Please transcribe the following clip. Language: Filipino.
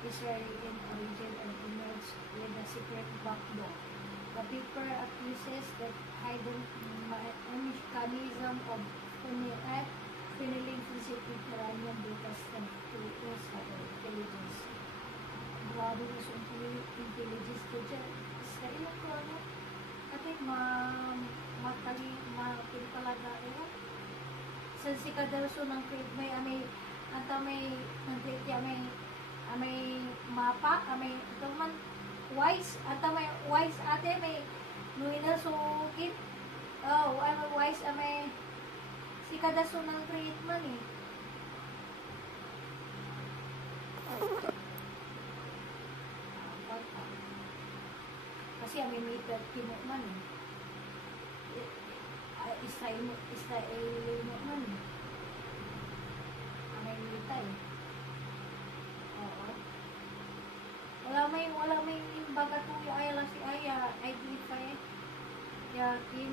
Israeli in origin and emerged with a secret backbone. The paper accuses that hidden mechanism of funneling sensitive uranium data to intelligence. Grabe na sa intelligence ko dyan. Israel ko ano? Kasi matali talaga. Sa si kadarso ng create may anta may nag-create may mapa, may ito man wise, ata may wise ate may nuina sukit. Oh, ay may wise may si kadarso ng create man eh. Kasi may meter kimo man eh. Israel mo man eh. May meter eh. Oo. Wala may baga tuyo ay lang si Aya, identify yakin.